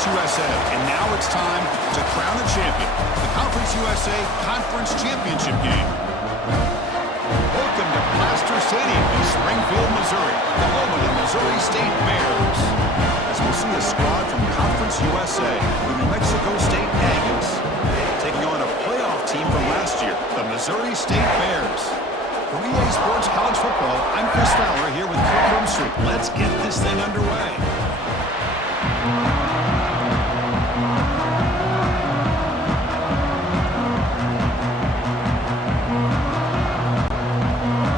Conference USA. And now it's time to crown a champion. The Conference USA Conference Championship game. Welcome to Plaster Stadium in Springfield, Missouri, the home of the Missouri State Bears. As we'll see a squad from Conference USA, the New Mexico State Aggies, taking on a playoff team from last year, the Missouri State Bears. For EA Sports College Football, I'm Chris Fowler here with Kirk Rumstreet. Let's get this thing underway.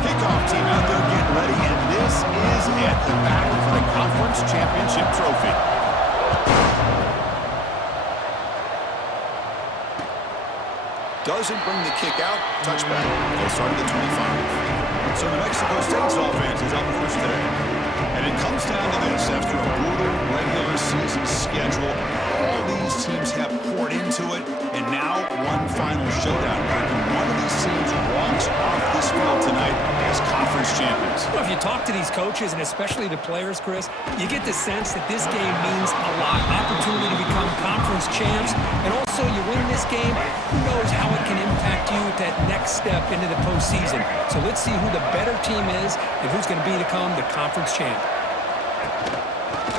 Kickoff team out there getting ready, and this is it, the battle for the Conference Championship Trophy. Doesn't bring the kick out. Touchback. They'll start at the 25. So New Mexico State's offense is up first today. And it comes down to this. After a brutal regular season schedule, all these teams have poured into it. And now one final showdown. And one of these teams walks off this field tonight as conference champions. Well, if you talk to these coaches, and especially the players, Chris, you get the sense that this game means a lot. Opportunity to become conference champs. And also, you win this game, who knows how it can impact you at that next step into the postseason. So let's see who the better team is and who's going to become the conference champ.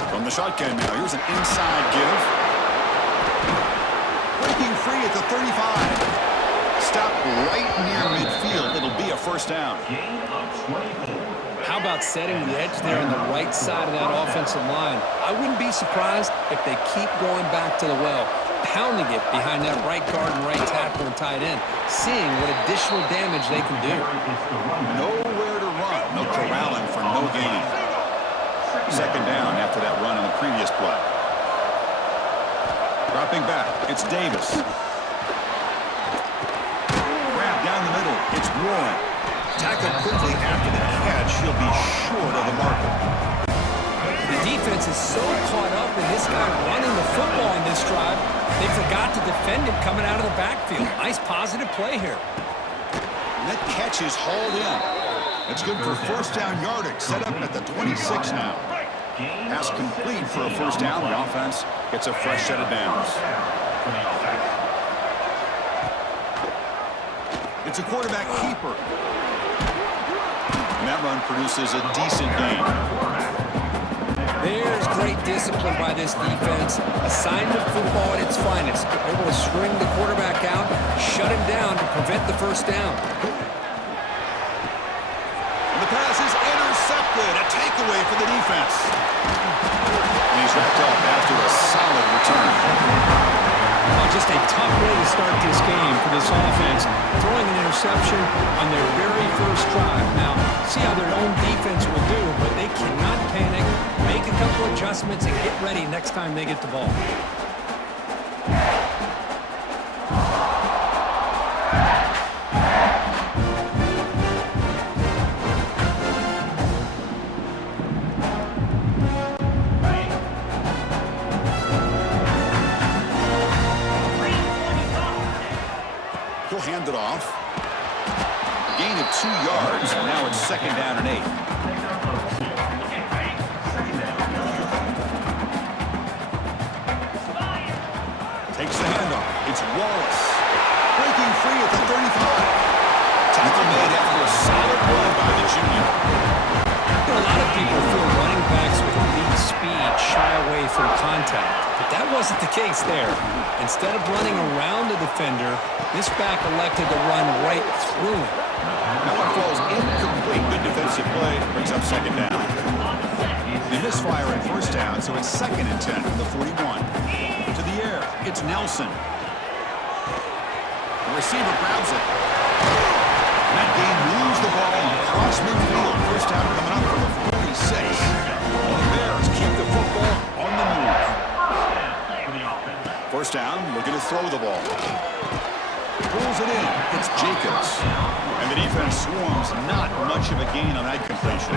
From the shotgun now, here's an inside give. Breaking free at the 35. Stop right near midfield. It'll be a first down. How about setting the edge there on the right side of that offensive line? I wouldn't be surprised if they keep going back to the well, pounding it behind that right guard and right tackle and tight end, seeing what additional damage they can do. Nowhere to run. No corralling for no gain. Second down after that run in the previous play. Dropping back, it's Davis. Grab down the middle, it's Warren. Tackled quickly after the catch, he'll be short of the marker. The defense is so caught up in this guy running the football in this drive, they forgot to defend him coming out of the backfield. Nice positive play here. And that catch is hauled in. It's good for first down yardage, set up at the 26 now. Pass complete for a first down. The offense gets a fresh set of downs. It's a quarterback keeper. And that run produces a decent gain. There's great discipline by this defense. Assignment football at its finest. Able to string the quarterback out, shut him down to prevent the first down. And the pass is intercepted. A takeaway for the defense. And he's wrapped up after a solid return. Well, just a tough way to start this game for this offense. Throwing an interception on their very first drive. Now, see how their own defense will do, but they cannot panic. Make a couple adjustments and get ready next time they get the ball. He'll hand it off. A gain of 2 yards. Now it's second down and 8. Takes the handoff. It's Wallace. Breaking free at the 35. Tackle made after a solid run by the junior. A lot of people feel running backs with elite speed shy away from contact. But that wasn't the case there. Instead of running around the defender, this back elected to run right through him. That one falls incomplete. Good defensive play. Brings up second down. They misfire at first down, so it's second and 10 from the 41. To the air, it's Nelson. The receiver grabs it. And that game moves the ball across midfield. First down coming up from the 46. And the Bears keep the football on the move. First down, looking to throw the ball. Pulls it in. It's Jacobs. And the defense swarms. Not much of a gain on that completion.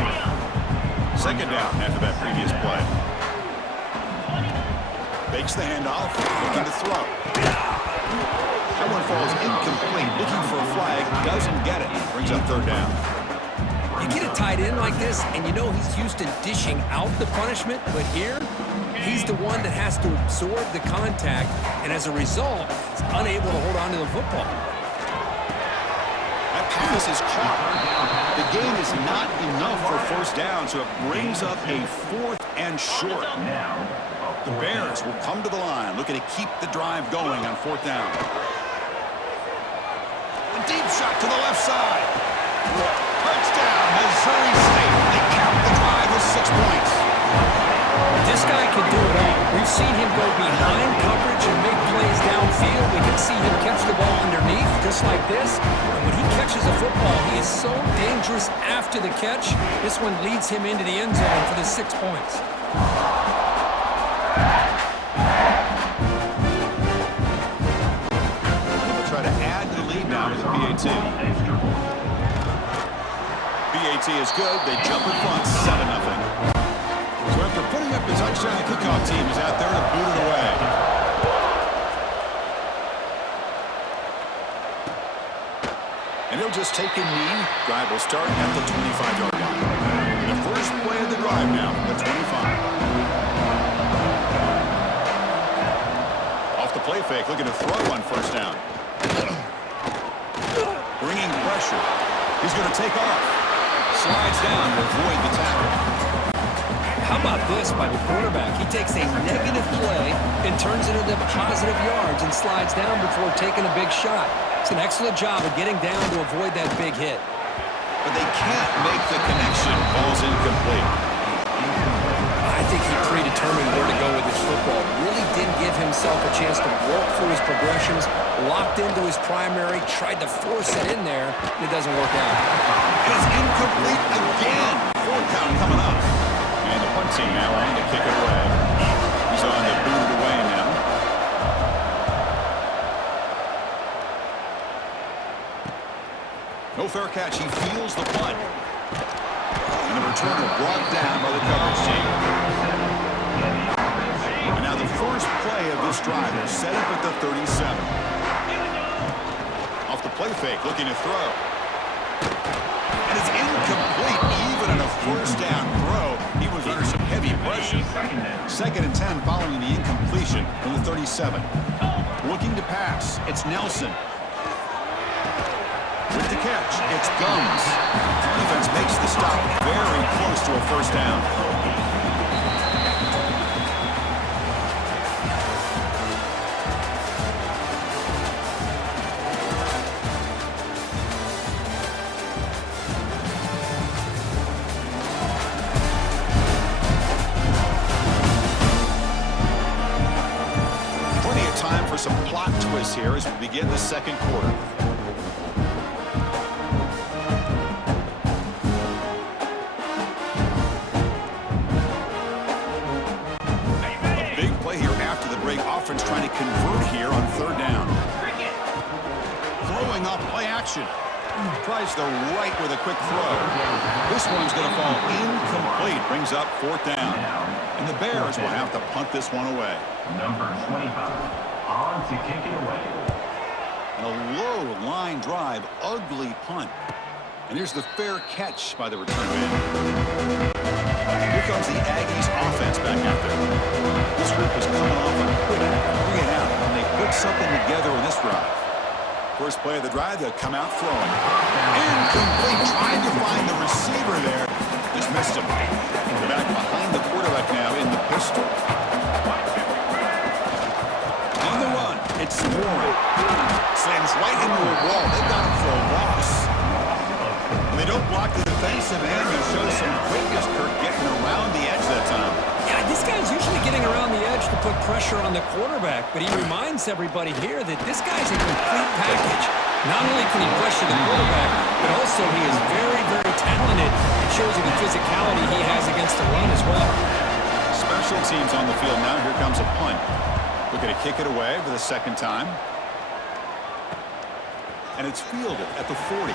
Second down after that previous play. Fakes the handoff, looking to throw. That one falls incomplete. Looking for a flag, doesn't get it. Brings up third down. You get a tight end like this, and you know he's used to dishing out the punishment, but here, he's the one that has to absorb the contact, and as a result, he's unable to hold on to the football. That pass is caught. The gain is not enough for first down, so it brings up a 4th and short. The Bears will come to the line, looking to keep the drive going on 4th down. A deep shot to the left side. Touchdown, Missouri State. They count the drive with 6 points. This guy can do it all. We've seen him go behind coverage and make plays downfield. We can see him catch the ball underneath, just like this. And when he catches a football, he is so dangerous after the catch. This one leads him into the end zone for the 6 points. They'll try to add to the lead now with the PAT. PAT is good. They jump in front, 7-0. So after putting up the touchdown, the kickoff team is out there to boot it away. And he'll just take a knee. Drive will start at the 25-yard line. The first play of the drive now, the 25. Off the play fake, looking to throw on first down. Bringing pressure. He's going to take off. Slides down to avoid the tackle. How about this by the quarterback? He takes a negative play and turns it into positive yards and slides down before taking a big shot. It's an excellent job of getting down to avoid that big hit. But they can't make the connection. Ball's incomplete. I think he predetermined where to go with his football. Really didn't give himself a chance to work through his progressions. Locked into his primary, tried to force it in there, and it doesn't work out. And it's incomplete again. 4th down coming up. And the punt team now on to kick it away. He's on to boot it away now. No fair catch. He feels the punt. And the returner brought down by the coverage team. And now the first play of this drive is set up at the 37. Off the play fake, looking to throw. And it's incomplete, even in a first down throw. He was under some heavy pressure. 2nd and 10 following the incompletion from the 37. Looking to pass, it's Nelson. With the catch, it's Gums. Defense makes the stop very close to a first down. Some plot twists here as we begin the second quarter. A big play here after the break. Offense trying to convert here on 3rd down. Throwing off play action. Tries the right with a quick throw. This one's going to fall incomplete. Brings up 4th down. And the Bears will have to punt this one away. Number 25. On to kick it away. And a low line drive, ugly punt. And here's the fair catch by the return man. Here comes the Aggies offense back out there. This group is coming off a quick 3-and-out, and they put something together in this drive. First play of the drive, they'll come out throwing. Incomplete, trying to find the receiver there. Just missed him. They're back behind the quarterback now in the pistol. It's Warren. Slams right into a wall. They got him for a loss. And they don't block the defensive end. He shows some quickness, Kirk, getting around the edge that time. Yeah, this guy's usually getting around the edge to put pressure on the quarterback, but he reminds everybody here that this guy's a complete package. Not only can he pressure the quarterback, but also he is very, very talented. It shows you the physicality he has against the run as well. Special teams on the field now. Here comes a punt. Looking to kick it away for the 2nd time. And it's fielded at the 40.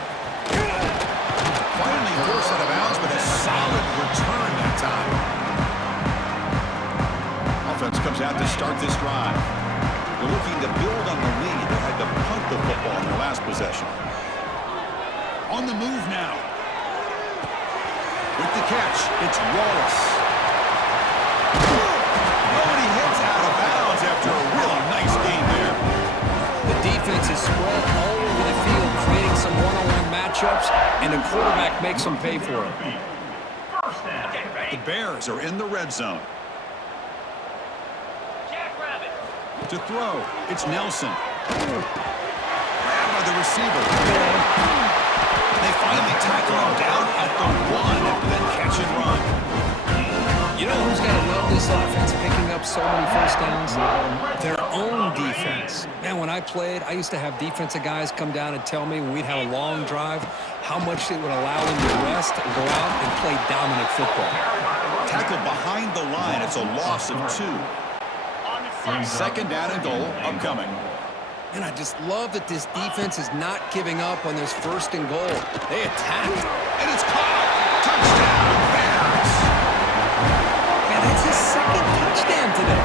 Finally forced out of bounds, but a solid return that time. Offense comes out to start this drive. They're looking to build on the lead. They had to punt the football in their last possession. On the move now. With the catch, it's Wallace. Oh, and he heads out of bounds after a really nice game there. The defense is spread all over the field, creating some one-on-one matchups, and the quarterback makes them pay for it. The Bears are in the red zone. To throw, it's Nelson. Grabbed by the receiver. They finally tackle him down at the 1 after that catch and run. You know who's got to love this offense picking up so many first downs? Their own defense. Man, when I played, I used to have defensive guys come down and tell me when we'd have a long drive how much it would allow them to rest and go out and play dominant football. Tackled behind the line. It's a loss of 2. Second down and goal upcoming. And I just love that this defense is not giving up on this first and goal. They attacked. And it's caught. Touchdown, Bears. Man, that's his second touchdown today.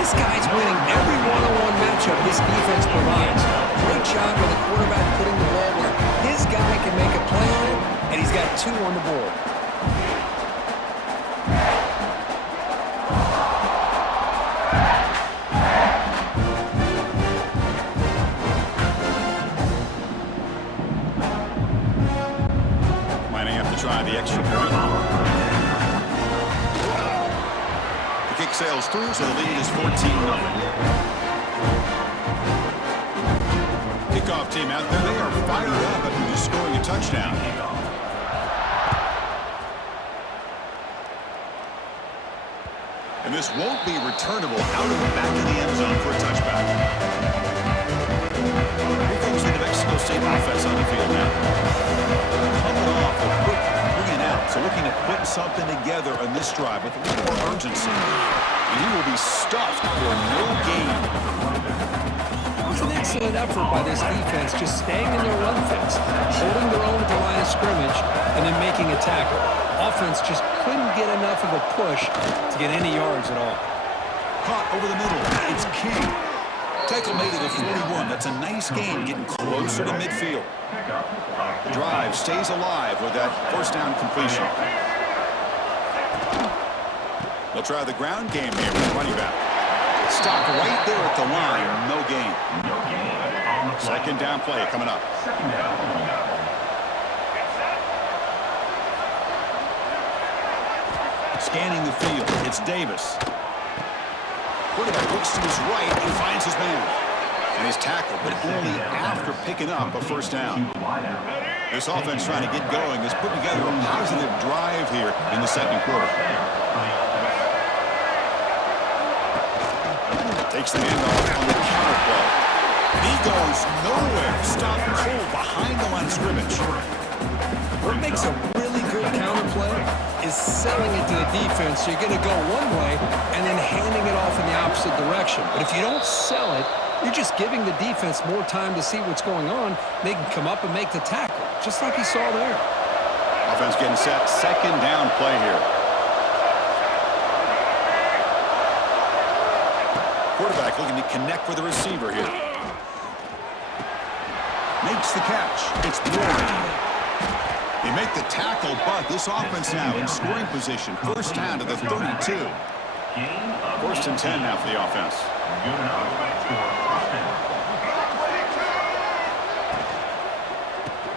This guy's winning every one-on-one matchup this defense provides. Great job by the quarterback putting the ball where his guy can make a play on it, and he's got 2 on the board. Try the extra point. The kick sails through, so the lead is 14-0. Kickoff team out there. They are fired up after just scoring a touchdown. And this won't be returnable out of the back of the end zone for a touchback. Here comes the New Mexico State offense on the field now. Coming off a quick 3 and out, so looking to put something together on this drive with a little more urgency. And he will be stuffed for no gain. It was an excellent effort by this defense, just staying in their run fence, holding their own at the line of scrimmage, and then making a tackle. Offense just couldn't get enough of a push to get any yards at all. Caught over the middle. It's King. Tackle made it at 41. That's a nice gain, getting closer to midfield. The drive stays alive with that first down completion. They'll try the ground game here with the running back. Stop right there at the line. No gain. Second down play coming up. Scanning the field. It's Davis. Quarterback looks to his right and finds his man. And he's tackled, but only after picking up a first down. This offense trying to get going is putting together a positive drive here in the second quarter. Takes the handoff on the counter play. He goes nowhere. Stop cold behind the line of scrimmage. What makes a really good counter play is selling it to the defense. So you're going to go one way and then handing it off in the opposite direction. But if you don't sell it, you're just giving the defense more time to see what's going on. They can come up and make the tackle, just like you saw there. Offense getting set. Second down play here. Quarterback looking to connect with the receiver here. Makes the catch. It's Warren. They make the tackle, but this offense now in scoring position. First down to the 32. First and 10 now for the offense.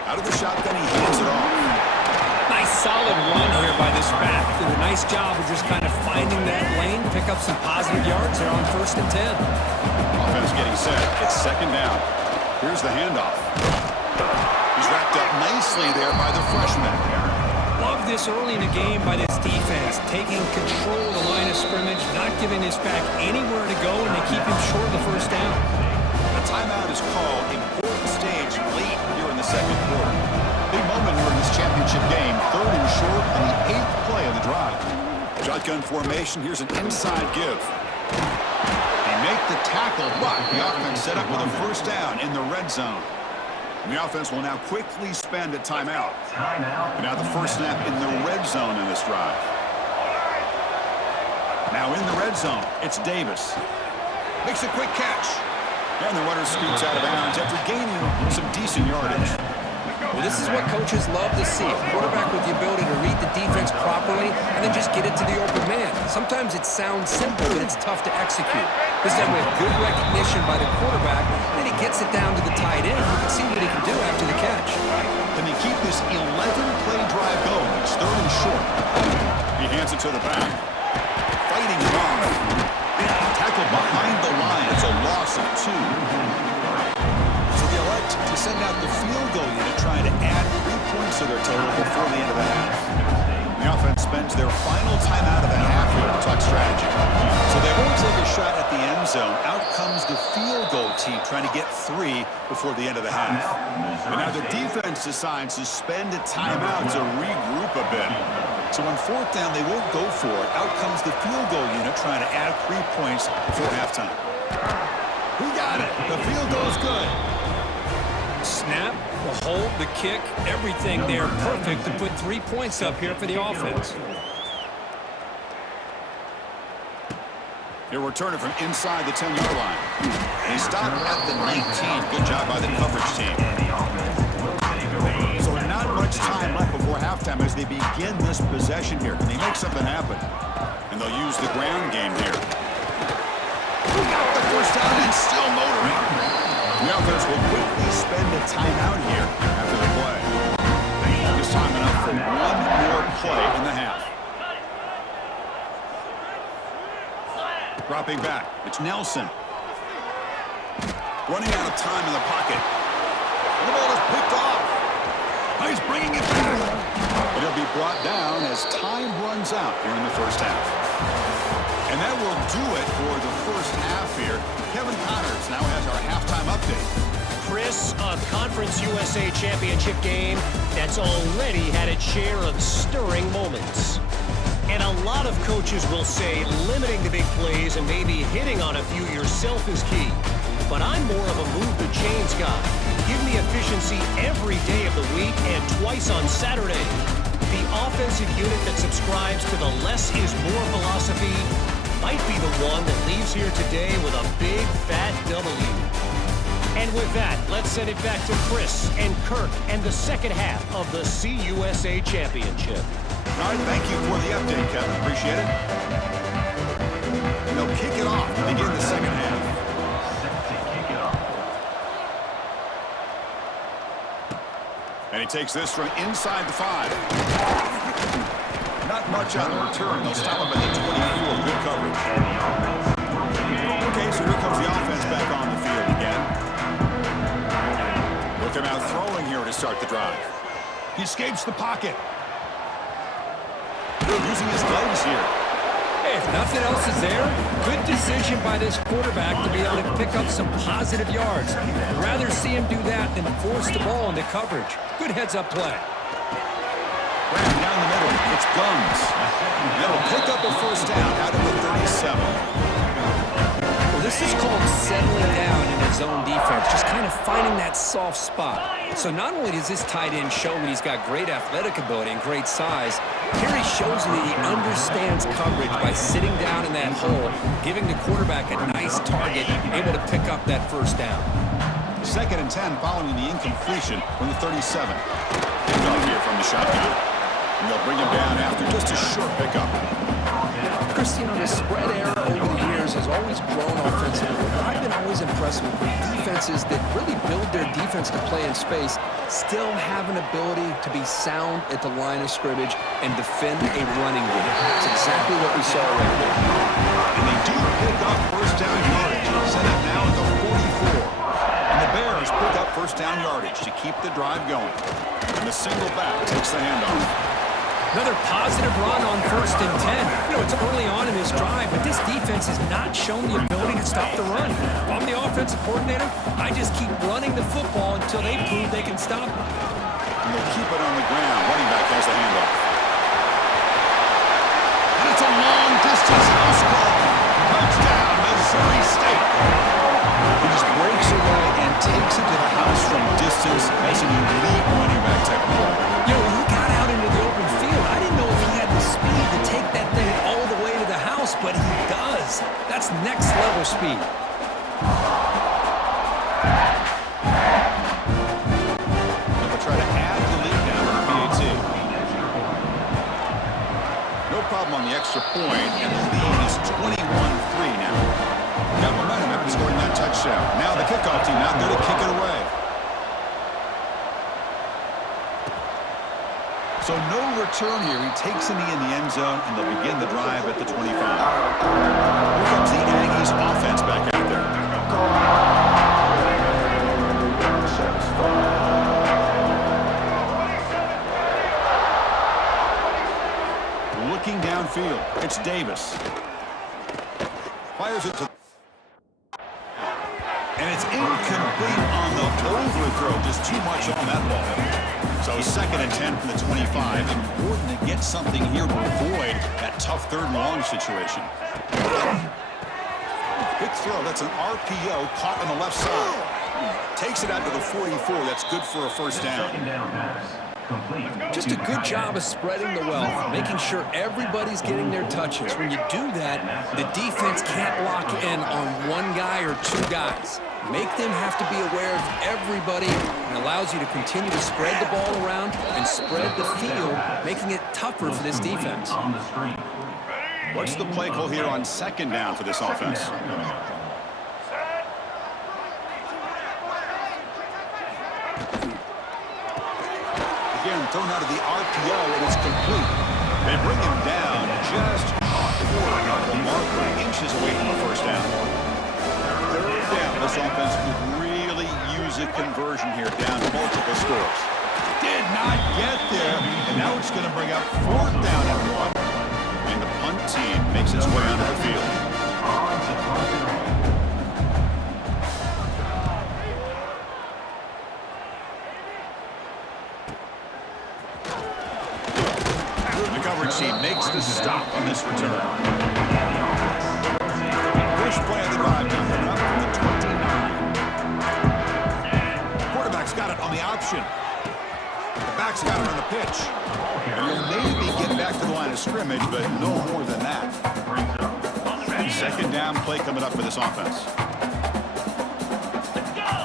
Out of the shotgun, he hands it off. Nice solid run here by this back. Did a nice job of just kind of finding that lane, pick up some positive yards there on first and 10. Offense getting set. It's second down. Here's the handoff. He's wrapped up nicely there by the freshman. Love this early in the game by this defense, taking control of the line of scrimmage, not giving this back anywhere to go, and they keep him short of the first down. A timeout is called. Important stage late here in the second quarter. Big moment here in this championship game. Third and short on the 8th play of the drive. Shotgun formation. Here's an inside give. They make the tackle, but the offense set up with a first down in the red zone. And the offense will now quickly spend a timeout. And now the first snap in the red zone in this drive. Now in the red zone, it's Davis. Makes a quick catch. And the runner scoots out of bounds after gaining some decent yardage. Well, this is what coaches love to see. A quarterback with the ability to read the defense properly and then just get it to the open man. Sometimes it sounds simple, but it's tough to execute. This time with good recognition by the quarterback, then he gets it down to the tight end. You can see what he can do after the catch. Can they keep this 11-play drive going? It's 3rd and short. He hands it to the back. Fighting him off. Tackled behind the line. It's a loss of 2. So they elect to send out the field goal unit, trying to add 3 points to their total before the end of the half. The offense spends their final timeout of the half here to talk strategy. So they always take a shot at the end zone. Out comes the field goal team trying to get 3 before the end of the half. And now the defense decides to spend a timeout to regroup a bit. So on 4th down, they won't go for it. Out comes the field goal unit trying to add 3 points before halftime. We got it. The field goal's good. Snap, the hold, the kick, everything there perfect to put 3 points up here for the offense. He'll return it from inside the 10-yard line. They stop at the 19. Good job by the coverage team. So not much time left before halftime as they begin this possession here. Can they make something happen? And they'll use the ground game here. Got the first down and still motoring. The offense will quickly spend a timeout here after the play. Just time enough for one more play in the half. Dropping back, it's Nelson. Running out of time in the pocket. The ball is picked off. He's bringing it back. It'll be brought down as time runs out here in the first half. And that will do it for the first half here. Kevin Connors now has our halftime update. Chris, a Conference USA Championship game that's already had its share of stirring moments. And a lot of coaches will say limiting the big plays and maybe hitting on a few yourself is key. But I'm more of a move the chains guy. Give me efficiency every day of the week and twice on Saturday. The offensive unit that subscribes to the less is more philosophy might be the one that leaves here today with a big fat W. And with that, let's send it back to Chris and Kirk and the second half of the CUSA Championship. All right, thank you for the update, Kevin. Appreciate it. And they'll kick it off to begin the second half. And he takes this from inside the 5. Not much on the return. They'll stop him at the 24. Good coverage. Okay, so here comes the offense back on the field again. Look him out throwing here to start the drive. He escapes the pocket. Using his legs here. Hey, if nothing else is there, good decision by this quarterback to be able to pick up some positive yards. I'd rather see him do that than force the ball into coverage. Good heads-up play. Right down the middle, it's Guns. That'll pick up a first down out of the 37. Well, this is called settling down in his own defense, just kind of finding that soft spot. So not only does this tight end show that he's got great athletic ability and great size, here he shows that he understands coverage by sitting down in that hole, giving the quarterback a nice target, able to pick up that first down. 2nd and 10 following the incompletion from the 37. Off here from the shotgun. And they'll bring him down after just a short pickup. Chris, you know, the spread error over the years has always grown offensively. But I've been always impressed with defenses that really build their defense to play in space, still have an ability to be sound at the line of scrimmage and defend a running game. That's exactly what we saw right there. And they do pick up first down yardage. Set up now at the 44. And the Bears pick up first down yardage to keep the drive going. And the single back takes the handoff. Another positive run on 1st and 10. You know, it's early on in this drive, but this defense has not shown the ability to stop the run. If I'm the offensive coordinator, I just keep running the football until they prove they can stop it. And they'll keep it on the ground. Running back has the handoff. And it's a long distance house call. Touchdown, Missouri State. He just breaks away and takes it to the house from distance as an elite running back type of play. You know, when he got out into the open field, I didn't know if he had the speed to take that thing all the way to the house, but he does. That's next level speed. They'll try to add on the extra point, and the lead is 21-3 now. Got momentum after scoring that touchdown. Now the kickoff team out there to kick it away. So no return here. He takes a knee in the end zone, and they'll begin the drive at the 25. Here comes the Aggies offense back out there. Looking downfield, it's Davis. Fires it to... And it's incomplete on the overthrow. Just too much on that ball. So 2nd and 10 from the 25. Important to get something here to avoid that tough 3rd and long situation. Big throw. That's an RPO caught on the left side. Takes it out to the 44. That's good for a first down. Just a good job of spreading the wealth, making sure everybody's getting their touches. When you do that, the defense can't lock in on one guy or 2 guys. Make them have to be aware of everybody, and allows you to continue to spread the ball around and spread the field, making it tougher for this defense. What's the play call here on 2nd down for this offense? Again, thrown out of the RPO, and it's complete. They bring him down just short of the marker, inches away from the first down. 3rd down. This offense could really use a conversion here, down multiple scores. Did not get there, and now it's going to bring up 4th down and 1. And the punt team makes its way onto the field. The coverage team makes the stop on this return. First play of the drive now coming up from the 29. Quarterback's got it on the option. The back's got it on the pitch. And he'll maybe get back to the line of scrimmage, but no more than that. 2nd down play coming up for this offense.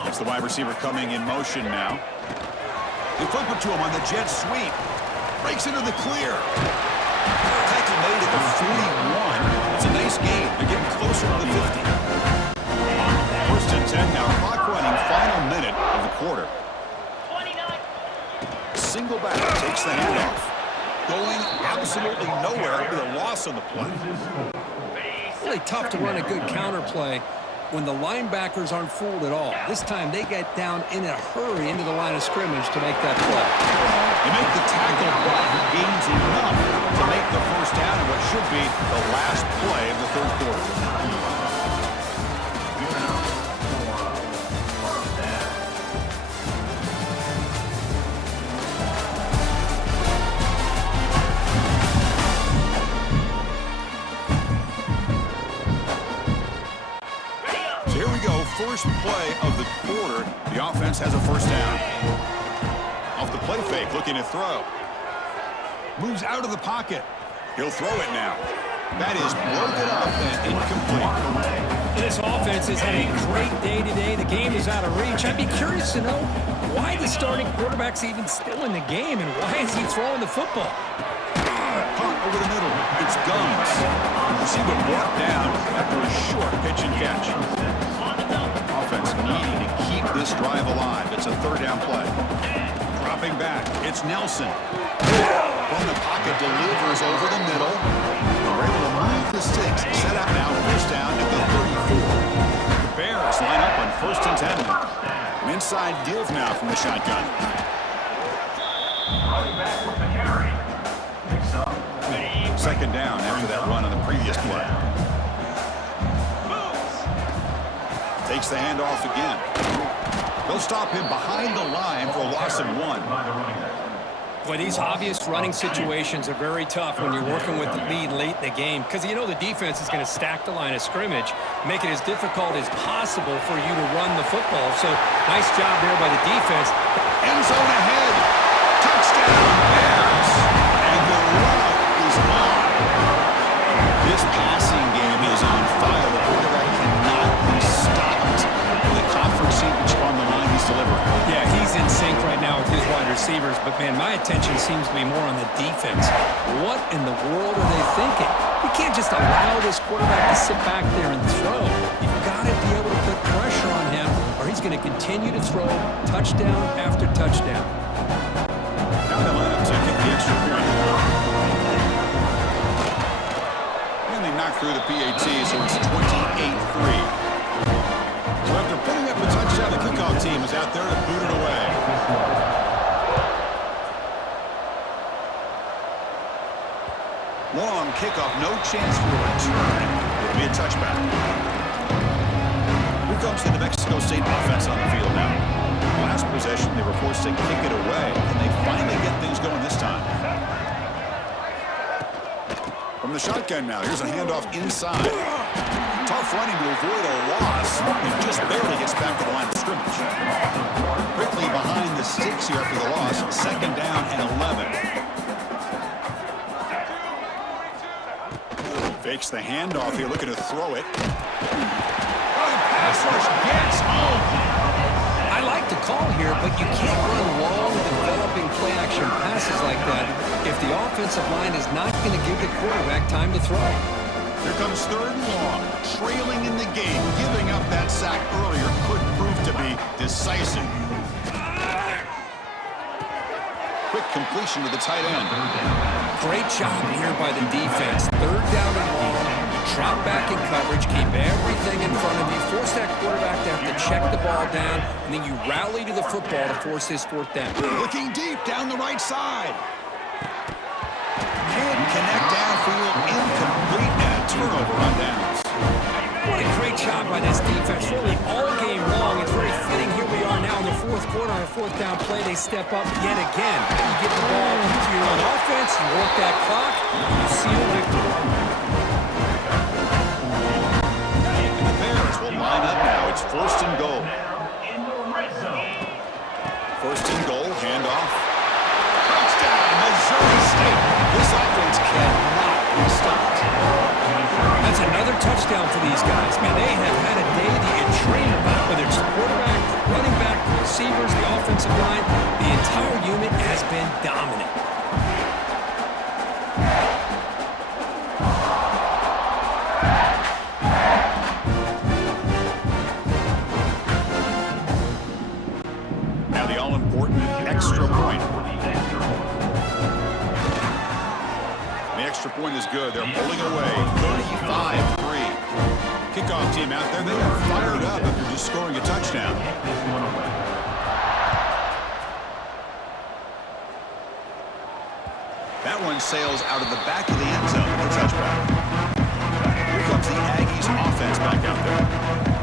It's the wide receiver coming in motion now. They flip it to him on the jet sweep. Breaks into the clear. Tackle made at the 41. It's a nice game. They're getting closer to the 50. 1st and 10 now. Clock running. Final minute of the quarter. Single back takes the handoff. Going absolutely nowhere with a loss on the play. Really tough to run a good counter play when the linebackers aren't fooled at all. This time they get down in a hurry into the line of scrimmage to make that play. They make the tackle, but he gains enough to make the first down in what should be the last play of the 3rd quarter. First play of the quarter, the offense has a first down. Off the play fake, looking to throw. Moves out of the pocket. He'll throw it now. That is broken up and incomplete. This offense has had a great day today. The game is out of reach. I'd be curious to know why the starting quarterback's even still in the game, and why is he throwing the football? Caught over the middle. It's Guns. Receiver brought down after a short pitch and catch. Offense needing to keep this drive alive. It's a 3rd down play. Dropping back, it's Nelson. From the pocket, delivers over the middle. We're able to move the sticks. Set up now, first down at the 34. The Bears line up on 1st and 10. An inside give now from the shotgun. Second down after that run on the previous play. Takes the handoff again. They'll stop him behind the line for a loss of 1. Boy, these obvious running situations are very tough when you're working with the lead late in the game, because you know the defense is going to stack the line of scrimmage, make it as difficult as possible for you to run the football. So nice job there by the defense. End zone ahead. Touchdown, Bears. And the route is on. This passing game is on fire. The quarterback cannot be stopped. The conference championship on the line he's delivering. Yeah, he's in sync right now with his wide receivers, but man, my attention seems to be more on the defense. What in the world are they thinking? You can't just allow this quarterback to sit back there and throw. You've got to be able to put pressure on him, or he's going to continue to throw touchdown after touchdown. Now they line up to kick the extra point. And they knock through the PAT, so it's 28-3. So after putting up a touchdown, the kickoff team is out there to boot it away. Long kickoff, no chance for a return. It'll be a touchback. Here comes the New Mexico State offense on the field now. Last possession, they were forced to kick it away, and they finally get things going this time. From the shotgun now, here's a handoff inside. Tough running to avoid a loss, and just barely gets back to the line of scrimmage. Quickly behind the sticks here after the loss, 2nd down and 11. Fakes the handoff here, looking to throw it. Oh, pass rush gets home. I like the call here, but you can't run long, developing play-action passes like that if the offensive line is not going to give the quarterback time to throw. Here comes 3rd and long, trailing in the game. Giving up that sack earlier could prove to be decisive. Quick completion to the tight end. Great job here by the defense. 3rd down and long. You drop back in coverage, keep everything in front of you, force that quarterback to have to check the ball down, and then you rally to the football to force his 4th down. Looking deep down the right side. Can't connect downfield, incomplete, and a turnover on downs. What a great job by this defense, really all game long. It's very fitting. Here we are now in the 4th quarter on a 4th down play. They step up yet again. You get the ball to your own offense, you work that clock, and you seal victory. And the Bears will line up now. It's 1st and goal. 1st and goal, handoff. Touchdown, Missouri State. This offense cannot be stopped. That's another touchdown for these guys. Man, they have had a day that you dream about, whether it's the quarterback, running back, the receivers, the offensive line. The entire unit has been dominant. Now the all-important extra point. The extra point is good. They're pulling away. 35-3. Kickoff team out there. They are fired up after just scoring a touchdown. That one sails out of the back of the end zone for a touchback. Here comes the Aggies offense back out there.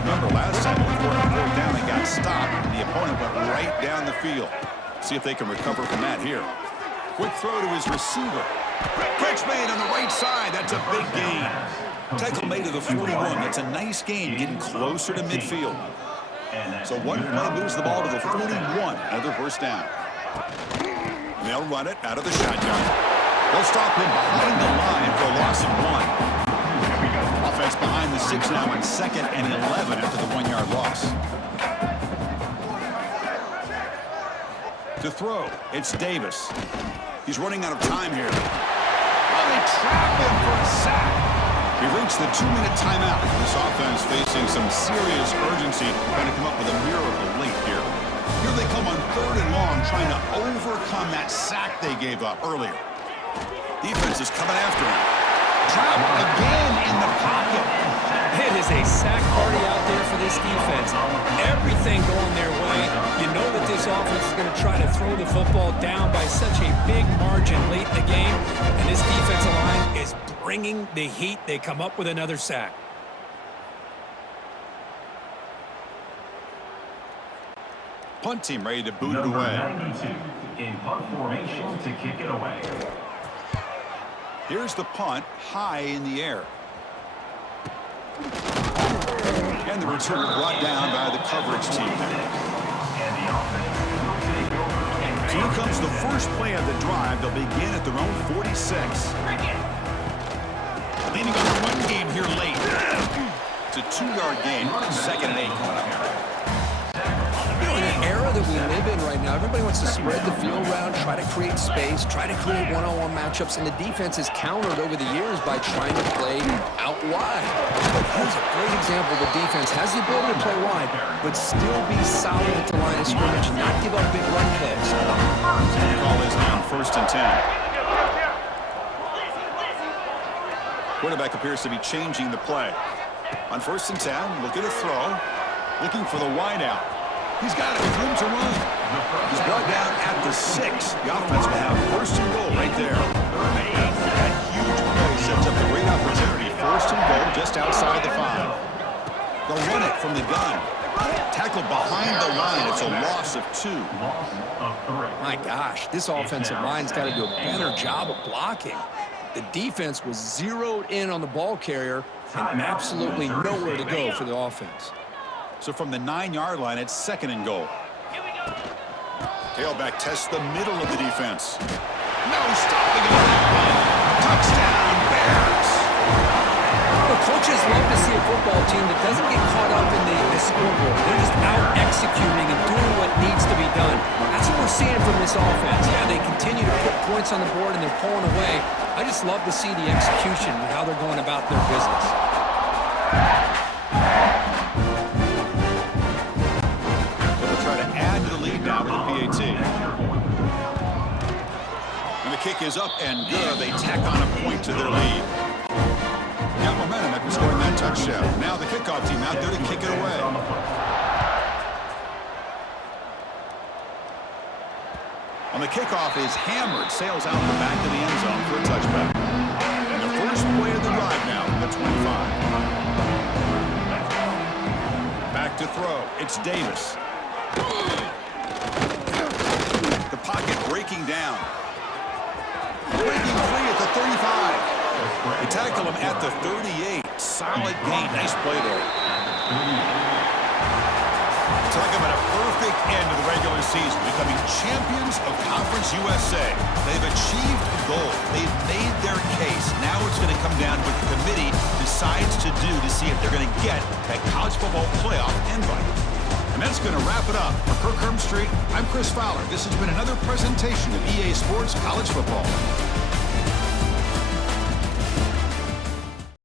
Remember last time they were 4th down and got stopped, and the opponent went right down the field. See if they can recover from that here. Quick throw to his receiver. Catch made on the right side. That's a big gain. Tackle made to the 41. That's a nice gain, getting closer to midfield. So one play moves the ball to the 41. Another 1st down. And they'll run it out of the shotgun. They'll stop him behind the line for a loss of 1. Offense behind the 6 now on 2nd and 11 after the 1-yard loss. To throw, it's Davis. He's running out of time here. Oh, they trap him for a sack. He reached the 2-minute timeout. This offense facing some serious urgency, trying to come up with a miracle late here. Here they come on 3rd and long, trying to overcome that sack they gave up earlier. Defense is coming after him. Trapped again in the pocket. It is a sack party out there for this defense. Everything going their way. You know that this offense is going to try to throw the football down by such a big margin late in the game. And this defensive line is bringing the heat. They come up with another sack. Punt team ready to boot it away. 92 in punt formation to kick it away. Here's the punt, high in the air. And the return brought down by the coverage team. So here comes the first play of the drive. They'll begin at their own 46. Leaning on the run game here late. It's a 2-yard gain. 2nd and 8 coming up here. In an era that that we live in right now. Everybody wants to spread the field around, try to create space, try to create one-on-one matchups, and the defense has countered over the years by trying to play out wide. But here's a great example. The defense has the ability to play wide, but still be solid at the line of scrimmage, not give up big run plays. The call is on 1st and 10. Quarterback appears to be changing the play. On 1st and 10, look at a throw. Looking for the wide out. He's got it with room to run. He's brought down at the 6. The offense will have 1st and goal right there. That huge play sets up a great opportunity. 1st and goal just outside the 5. They'll run it from the gun. Tackled behind the line. It's a loss of 2. My gosh, this offensive line's got to do a better job of blocking. The defense was zeroed in on the ball carrier and absolutely nowhere to go for the offense. So from the 9-yard line, it's 2nd and goal. Tailback tests the middle of the defense. No stopping on that one. Touchdown, Bears! The coaches love to see a football team that doesn't get caught up in the scoreboard. They're just out executing and doing what needs to be done. That's what we're seeing from this offense. Yeah, they continue to put points on the board and they're pulling away. I just love to see the execution and how they're going about their business. And the kick is up and good. They tack on a point to their lead. Got momentum after scoring that touchdown. Now the kickoff team out there to kick it away. On the kickoff is hammered. Sails out the back of the end zone for a touchback. And the first play of the drive now from the 25. Back to throw. It's Davis. The pocket breaking down. Breaking free at the 35. They tackle him at the 38. Solid gain. Nice play there. Talk about a perfect end to the regular season, becoming champions of Conference USA. They've achieved a goal. They've made their case. Now it's going to come down to what the committee decides to do to see if they're going to get that college football playoff invite. And that's going to wrap it up. For Kirk Street, I'm Chris Fowler. This has been another presentation of EA Sports College Football.